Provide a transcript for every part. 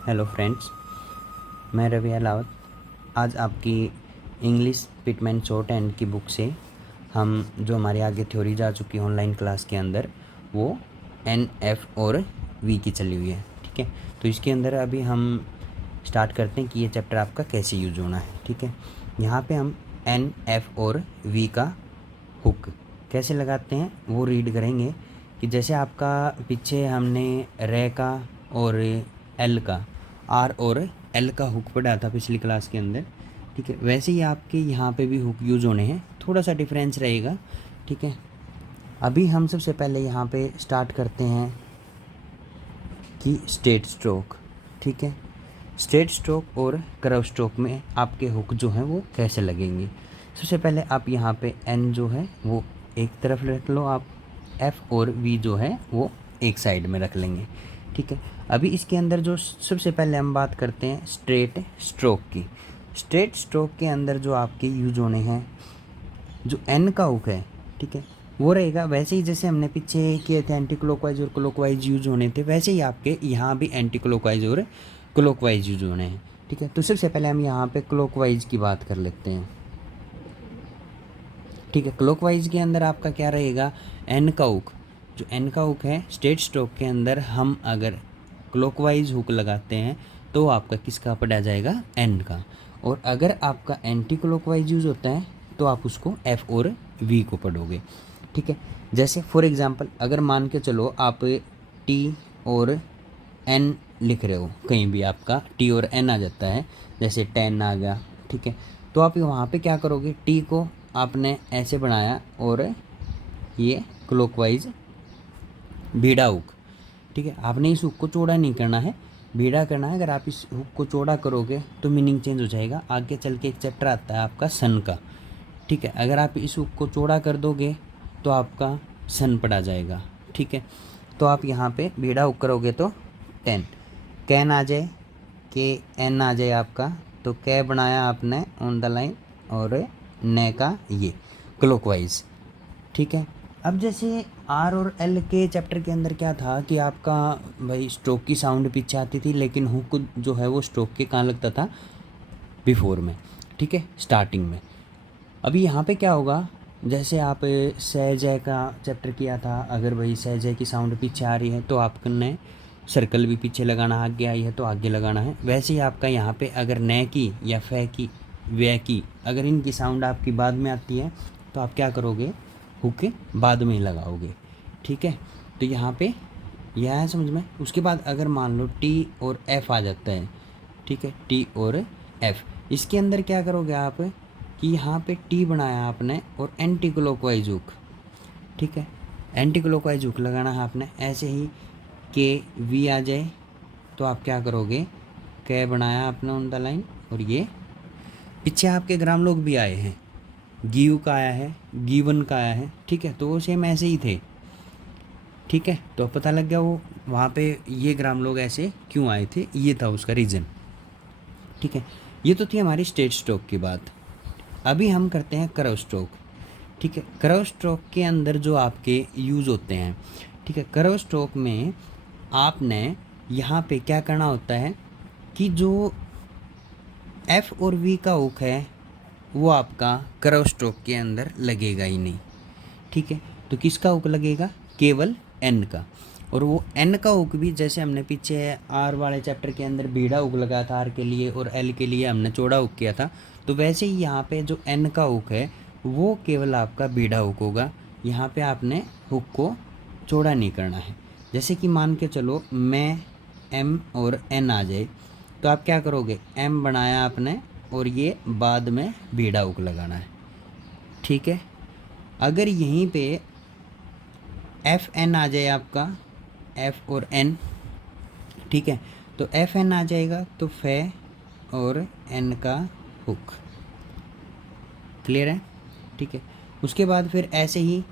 Hello friends, मैं रवि अलावत। आज आपकी इंग्लिश पिटमैन शॉर्ट हैंड की बुक से हम जो हमारे आगे थ्योरी जा चुकी है ऑनलाइन क्लास के अंदर, वो एन एफ और वी की चली हुई है। ठीक है, तो इसके अंदर अभी हम स्टार्ट करते हैं कि ये चैप्टर आपका कैसे यूज होना है। ठीक है, यहाँ पे हम एन एफ और वी का हुक कैसे लगाते हैं वो रीड करेंगे। कि जैसे आपका पीछे हमने रे का और एल का, आर और एल का हुक पढ़ा था पिछली क्लास के अंदर। ठीक है, वैसे ही आपके यहाँ पे भी हुक यूज होने हैं, थोड़ा सा डिफरेंस रहेगा। ठीक है, अभी हम सबसे पहले यहाँ पे स्टार्ट करते हैं कि स्ट्रेट स्ट्रोक। ठीक है, स्ट्रेट स्ट्रोक और कर्व स्ट्रोक में आपके हुक जो हैं वो कैसे लगेंगे। सबसे पहले आप यहाँ पे एन जो है वो एक तरफ रख लो, आप एफ और वी जो है वो एक साइड में रख लेंगे। ठीक है, अभी इसके अंदर जो सबसे पहले हम बात करते हैं स्ट्रेट स्ट्रोक की। स्ट्रेट स्ट्रोक के अंदर जो आपके यूज होने हैं, जो एन का हुक है, ठीक है, वो रहेगा वैसे ही जैसे हमने पीछे किए थे एंटी क्लॉकवाइज और क्लॉकवाइज यूज होने थे, वैसे ही आपके यहाँ भी एंटी क्लॉकवाइज और क्लॉकवाइज यूज होने हैं। ठीक है, तो सबसे पहले हम यहाँ पे क्लॉकवाइज की बात कर लेते हैं। ठीक है, क्लॉकवाइज के अंदर आपका क्या रहेगा, एन का हुक। जो एन का हुक है स्ट्रेट स्ट्रोक के अंदर हम अगर क्लॉकवाइज हुक लगाते हैं तो आपका किसका पढ़ा जाएगा, एन का। और अगर आपका एंटी क्लॉकवाइज यूज होता है तो आप उसको एफ और वी को पढ़ोगे। ठीक है, जैसे फॉर एग्जांपल अगर मान के चलो आप टी और एन लिख रहे हो, कहीं भी आपका टी और एन आ जाता है, जैसे 10 आ गया। ठीक है, तो आप वहाँ पे क्या करोगे, टी को आपने ऐसे बनाया और ये क्लॉकवाइज बीड़ा हुक। ठीक है, आपने इस हुक को चौड़ा नहीं करना है, बीड़ा करना है। अगर आप इस हुक को चौड़ा करोगे तो मीनिंग चेंज हो जाएगा। आगे चल के एक चैप्टर आता है आपका सन का। ठीक है, अगर आप इस हुक को चौड़ा कर दोगे तो आपका सन पड़ा जाएगा। ठीक है, तो आप यहाँ पे बीड़ा हुक करोगे तो 10 कैन आ जाए, के एन आ जाए आपका, तो कै बनाया आपने ऑन द लाइन और ने का ये क्लॉकवाइज। ठीक है, अब जैसे आर और एल के चैप्टर के अंदर क्या था कि आपका भाई स्ट्रोक की साउंड पीछे आती थी, लेकिन हुक जो है वो स्ट्रोक के कहाँ लगता था, बिफोर में। ठीक है, स्टार्टिंग में। अभी यहाँ पे क्या होगा, जैसे आप सहजय का चैप्टर किया था, अगर भाई सहजय की साउंड पीछे आ रही है तो आपने सर्कल भी पीछे लगाना, आगे आई है तो आगे लगाना है। वैसे ही आपका यहाँ पे अगर न की या फै की, वै की, अगर इनकी साउंड आपकी बाद में आती है तो आप क्या करोगे, हुक बाद में ही लगाओगे। ठीक है, तो यहाँ पे यह है समझ में। उसके बाद अगर मान लो टी और एफ आ जाता है, ठीक है, टी और एफ, इसके अंदर क्या करोगे आप कि यहाँ पे टी बनाया आपने और एंटी क्लॉकवाइज हुक। ठीक है, एंटी क्लॉकवाइज हुक लगाना है आपने। ऐसे ही के वी आ जाए तो आप क्या करोगे, कै बनाया आपने ऑन द लाइन और ये पीछे आपके ग्राम लोग भी आए हैं, गिव का आया है, गिवन का आया है। ठीक है, तो वो सेम ऐसे ही थे। ठीक है, तो पता लग गया वो वहाँ पे ये ग्राम लोग ऐसे क्यों आए थे, ये था उसका रीज़न। ठीक है, ये तो थी हमारी स्ट्रेट स्ट्रोक की बात। अभी हम करते हैं कर्व स्ट्रोक। ठीक है, कर्व स्ट्रोक के अंदर जो आपके यूज़ होते हैं, ठीक है, कर्व स्ट्रोक में आपने यहाँ पे क्या करना होता है कि जो एफ और वी का हुक है वो आपका कर्व स्ट्रोक के अंदर लगेगा ही नहीं। ठीक है, तो किसका हुक लगेगा, केवल एन का। और वो एन का हुक भी जैसे हमने पीछे आर वाले चैप्टर के अंदर बीड़ा हुक लगाया था आर के लिए और एल के लिए हमने चौड़ा हुक किया था, तो वैसे ही यहाँ पे जो एन का हुक है वो केवल आपका बीड़ा हुक होगा। यहाँ पे आपने हुक को चौड़ा नहीं करना है। जैसे कि मान के चलो मैं एम और एन आ जाए तो आप क्या करोगे, एम बनाया आपने और ये बाद में बीड़ा हुक लगाना है। ठीक है, अगर यहीं पे एफ एन आ जाए आपका, एफ और एन, ठीक है, तो एफ एन आ जाएगा तो फे और एन का हुक। क्लियर है। ठीक है, उसके बाद फिर ऐसे ही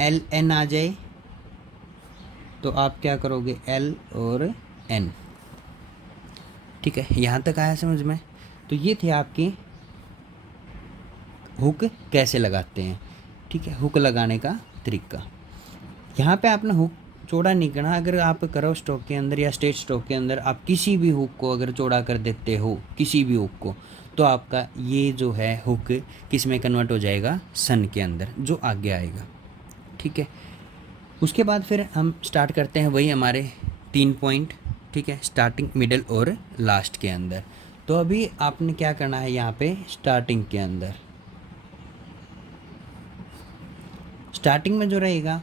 एल एन आ जाए तो आप क्या करोगे, एल और एन। ठीक है, यहाँ तक आया समझ में। तो ये थे आपकी हुक कैसे लगाते हैं। ठीक है, हुक लगाने का तरीका। यहाँ पे आपने हुक चौड़ा नहीं करना। अगर आप करो स्ट्रोक के अंदर या स्ट्रेट स्ट्रोक के अंदर आप किसी भी हुक को अगर चौड़ा कर देते हो, किसी भी हुक को, तो आपका ये जो है हुक किस में कन्वर्ट हो जाएगा, सन के अंदर जो आगे आएगा। ठीक है, उसके बाद फिर हम स्टार्ट करते हैं वही हमारे 3 पॉइंट। ठीक है, स्टार्टिंग, मिडल और लास्ट के अंदर। तो अभी आपने क्या करना है यहाँ पे स्टार्टिंग के अंदर, स्टार्टिंग में जो रहेगा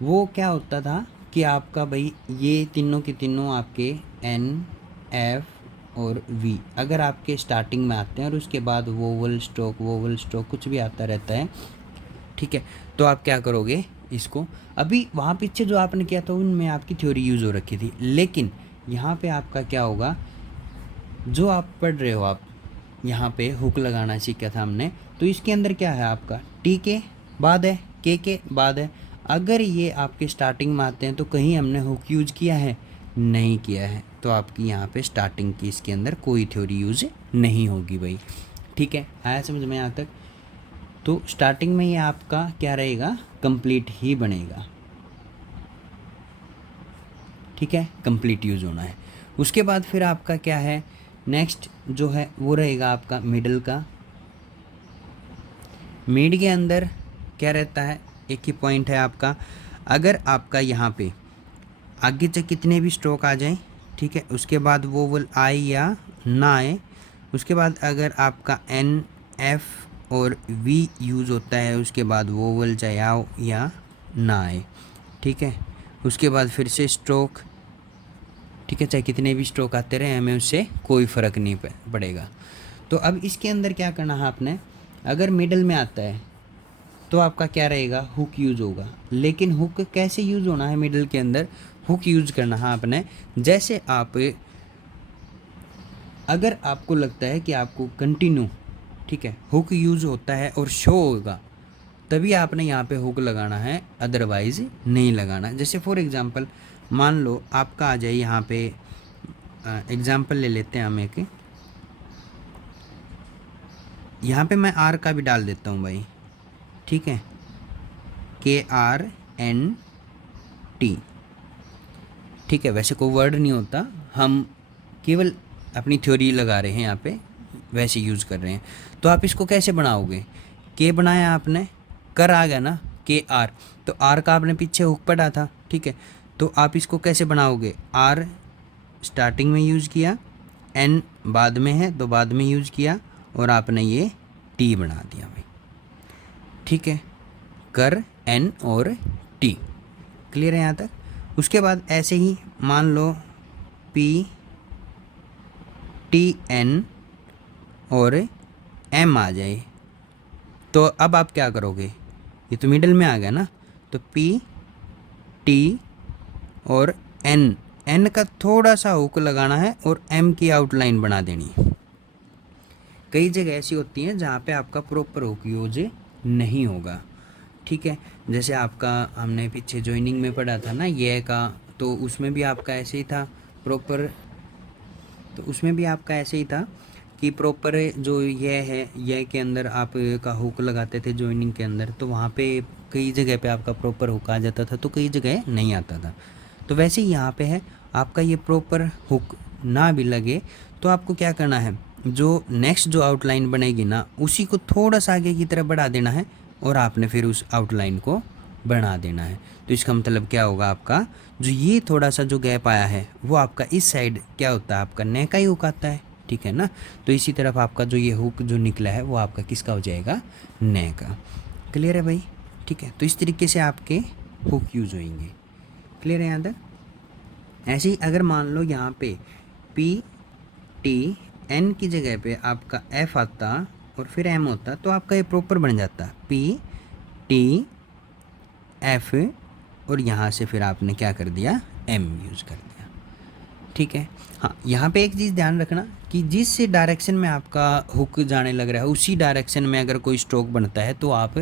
वो क्या होता था कि आपका भाई ये तीनों के तीनों आपके एन, एफ और वी अगर आपके स्टार्टिंग में आते हैं और उसके बाद वोवल स्ट्रोक कुछ भी आता रहता है। ठीक है, तो आप क्या करोगे इसको, अभी वहाँ पीछे जो आपने किया था उनमें आपकी थ्योरी यूज़ हो रखी थी, लेकिन यहाँ पे आपका क्या होगा, जो आप पढ़ रहे हो, आप यहाँ पे हुक लगाना सीखा था हमने, तो इसके अंदर क्या है आपका टी के बाद है, के बाद है। अगर ये आपके स्टार्टिंग में आते हैं तो कहीं हमने हुक यूज किया है, नहीं किया है, तो आपकी यहाँ पे स्टार्टिंग की इसके अंदर कोई थ्योरी यूज नहीं होगी भाई। ठीक है, आया समझ में यहाँ तक? तो स्टार्टिंग में ये आपका क्या रहेगा, कंप्लीट ही बनेगा। ठीक है, कंप्लीट यूज होना है। उसके बाद फिर आपका क्या है, नेक्स्ट जो है वो रहेगा आपका मिडल का। मिड के अंदर क्या रहता है, एक ही पॉइंट है आपका, अगर आपका यहाँ पे आगे से कितने भी स्ट्रोक आ जाएं, ठीक है, उसके बाद वोवल आए या ना आए, उसके बाद अगर आपका एन, एफ और वी यूज़ होता है, उसके बाद वोवल चाहे आओ या ना आए। ठीक है, उसके बाद फिर से स्ट्रोक। ठीक है, चाहे कितने भी स्ट्रोक आते रहे हमें उससे कोई फ़र्क नहीं पड़ेगा। तो अब इसके अंदर क्या करना है आपने, अगर मिडल में आता है तो आपका क्या रहेगा, हुक यूज़ होगा। लेकिन हुक कैसे यूज़ होना है मिडल के अंदर, हुक यूज़ करना है आपने, जैसे आप अगर आपको लगता है कि आपको कंटिन्यू, ठीक है, हुक यूज़ होता है और शो होगा, तभी आपने यहाँ पे हुक लगाना है, अदरवाइज़ नहीं लगाना। जैसे फॉर एग्ज़ाम्पल मान लो आपका आ जाए यहाँ पे, एग्ज़ाम्पल ले लेते हैं हम एक, यहाँ पे मैं आर का भी डाल देता हूँ भाई। ठीक है, KRNT। ठीक है, वैसे कोई वर्ड नहीं होता, हम केवल अपनी थ्योरी लगा रहे हैं यहाँ पे, वैसे यूज़ कर रहे हैं। तो आप इसको कैसे बनाओगे, के बनाया आपने, कर आ गया ना, KR, तो आर का आपने पीछे हुक पढ़ा था। ठीक है, तो आप इसको कैसे बनाओगे, आर स्टार्टिंग में यूज़ किया, एन बाद में है तो बाद में यूज़ किया, और आपने ये टी बना दिया भाई। ठीक है, कर, एन और टी, क्लियर है यहाँ तक? उसके बाद ऐसे ही मान लो पी, टी, एन और एम आ जाए, तो अब आप क्या करोगे, ये तो मिडल में आ गया ना, तो पी, टी और एन, एन का थोड़ा सा हुक लगाना है और एम की आउटलाइन बना देनी है। कई जगह ऐसी होती हैं जहाँ पे आपका प्रॉपर हुक यूज नहीं होगा। ठीक है, जैसे आपका हमने पीछे जॉइनिंग में पढ़ा था ना ये का, तो उसमें भी आपका ऐसे ही था प्रॉपर, तो उसमें भी आपका ऐसे ही था कि प्रॉपर जो ये है, ये के अंदर आप का हुक लगाते थे जॉइनिंग के अंदर, तो वहाँ पे कई जगह पे आपका प्रॉपर हुक आ जाता था, तो कई जगह नहीं आता था। तो वैसे ही यहाँ पे है, आपका ये प्रॉपर हुक ना भी लगे तो आपको क्या करना है, जो नेक्स्ट जो आउटलाइन बनेगी ना, उसी को थोड़ा सा आगे की तरफ बढ़ा देना है और आपने फिर उस आउटलाइन को बढ़ा देना है। तो इसका मतलब क्या होगा, आपका जो ये थोड़ा सा जो गैप आया है वो आपका इस साइड क्या होता है, आपका ने का ही हुक आता है। ठीक है ना, तो इसी तरफ आपका जो ये हुक जो निकला है वो आपका किसका हो जाएगा, ने का। क्लियर है भाई? ठीक है, तो इस तरीके से आपके हुक यूज होंगे। क्लियर है यहाँ तक? ऐसे ही अगर मान लो यहाँ पे पी, टी, एन की जगह पे आपका एफ आता और फिर एम होता, तो आपका ये प्रॉपर बन जाता पी, टी, एफ, और यहाँ से फिर आपने क्या कर दिया, एम यूज़ कर दिया। ठीक है, हाँ, यहाँ पे एक चीज़ ध्यान रखना कि जिस डायरेक्शन में आपका हुक जाने लग रहा है उसी डायरेक्शन में अगर कोई स्ट्रोक बनता है तो आप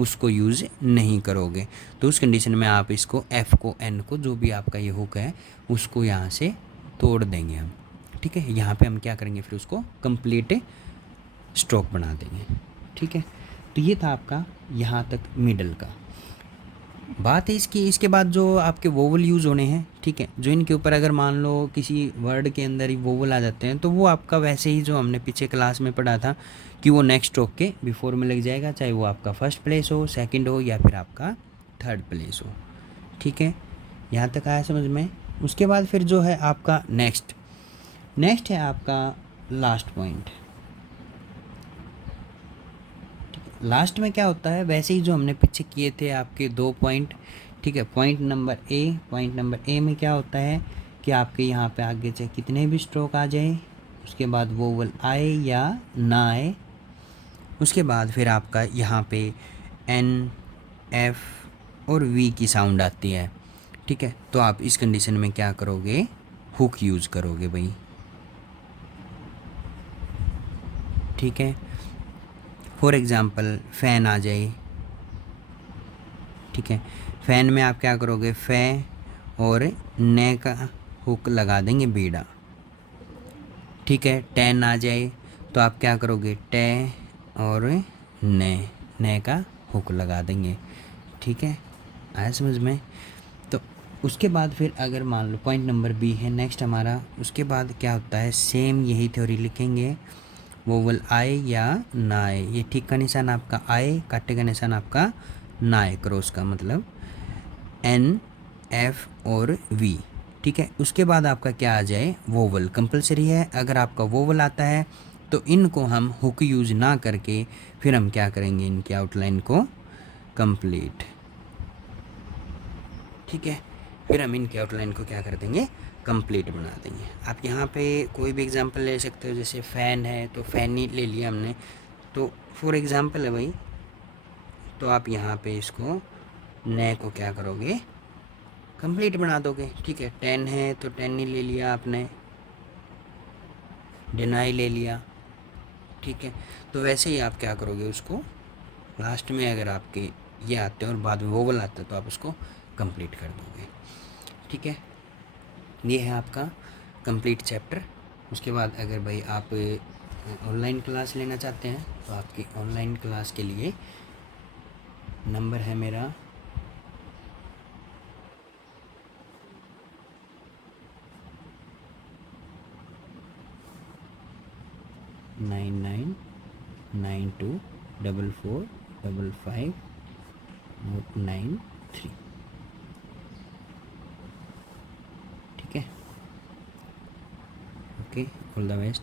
उसको यूज़ नहीं करोगे। तो उस कंडीशन में आप इसको एफ़ को, एन को, जो भी आपका ये हुक है उसको यहाँ से तोड़ देंगे हम। ठीक है, यहाँ पे हम क्या करेंगे, फिर उसको कंप्लीट स्ट्रोक बना देंगे। ठीक है, तो ये था आपका यहाँ तक मिडल का। बात है इसकी, इसके बाद जो आपके वोवल यूज़ होने हैं, ठीक है, जो इनके ऊपर अगर मान लो किसी वर्ड के अंदर ही वोवल आ जाते हैं तो वो आपका वैसे ही जो हमने पीछे क्लास में पढ़ा था कि वो नेक्स्ट स्ट्रोक के बिफोर में लग जाएगा, चाहे वो आपका फर्स्ट प्लेस हो, सेकंड हो या फिर आपका थर्ड प्लेस हो। ठीक है, यहाँ तक आया समझ में। उसके बाद फिर जो है आपका नेक्स्ट है आपका लास्ट पॉइंट। लास्ट में क्या होता है, वैसे ही जो हमने पीछे किए थे आपके 2 पॉइंट, ठीक है। पॉइंट नंबर ए में क्या होता है कि आपके यहाँ पे आगे चाहे कितने भी स्ट्रोक आ जाए, उसके बाद वोवल आए या ना आए, उसके बाद फिर आपका यहाँ पे एन, एफ और वी की साउंड आती है, ठीक है। तो आप इस कंडीशन में क्या करोगे, हुक यूज़ करोगे भाई, ठीक है। फॉर एग्ज़ाम्पल फ़ैन आ जाए, ठीक है। फ़ैन में आप क्या करोगे, फे और ने का हुक लगा देंगे बीड़ा, ठीक है। टेन आ जाए तो आप क्या करोगे, टे और ने का हुक लगा देंगे, ठीक है। आया समझ में। तो उसके बाद फिर अगर मान लो पॉइंट नंबर बी है नेक्स्ट हमारा, उसके बाद क्या होता है, सेम यही थ्योरी लिखेंगे, वोवल आए या ना आए। ये ठीक का निशान आपका आए, काटे का निशान आपका ना आए, क्रॉस का मतलब एन, एफ और वी, ठीक है। उसके बाद आपका क्या आ जाए, वोवल कंपलसरी है। अगर आपका वोवल आता है तो इनको हम हुक यूज़ ना करके फिर हम क्या करेंगे, इनकी आउटलाइन को कंप्लीट, ठीक है। फिर हम इनकी आउटलाइन को क्या कर देंगे, कंप्लीट बना देंगे। आप यहाँ पे कोई भी एग्जांपल ले सकते हो, जैसे फ़ैन है तो फ़ैन ही ले लिया हमने, तो फॉर एग्ज़ाम्पल है भाई, तो आप यहाँ पे इसको ने को क्या करोगे, कंप्लीट बना दोगे, ठीक है। 10 है तो 10 ही ले लिया आपने, डिनाई ले लिया, ठीक है। तो वैसे ही आप क्या करोगे, उसको लास्ट में अगर आपके ये आते हैं और बाद में वोवल आता है तो आप उसको कंप्लीट कर दोगे, ठीक है। ये है आपका कंप्लीट चैप्टर। उसके बाद अगर भाई आप ऑनलाइन क्लास लेना चाहते हैं तो आपकी ऑनलाइन क्लास के लिए नंबर है मेरा 9992445593, ठीक है। Okay, all the best.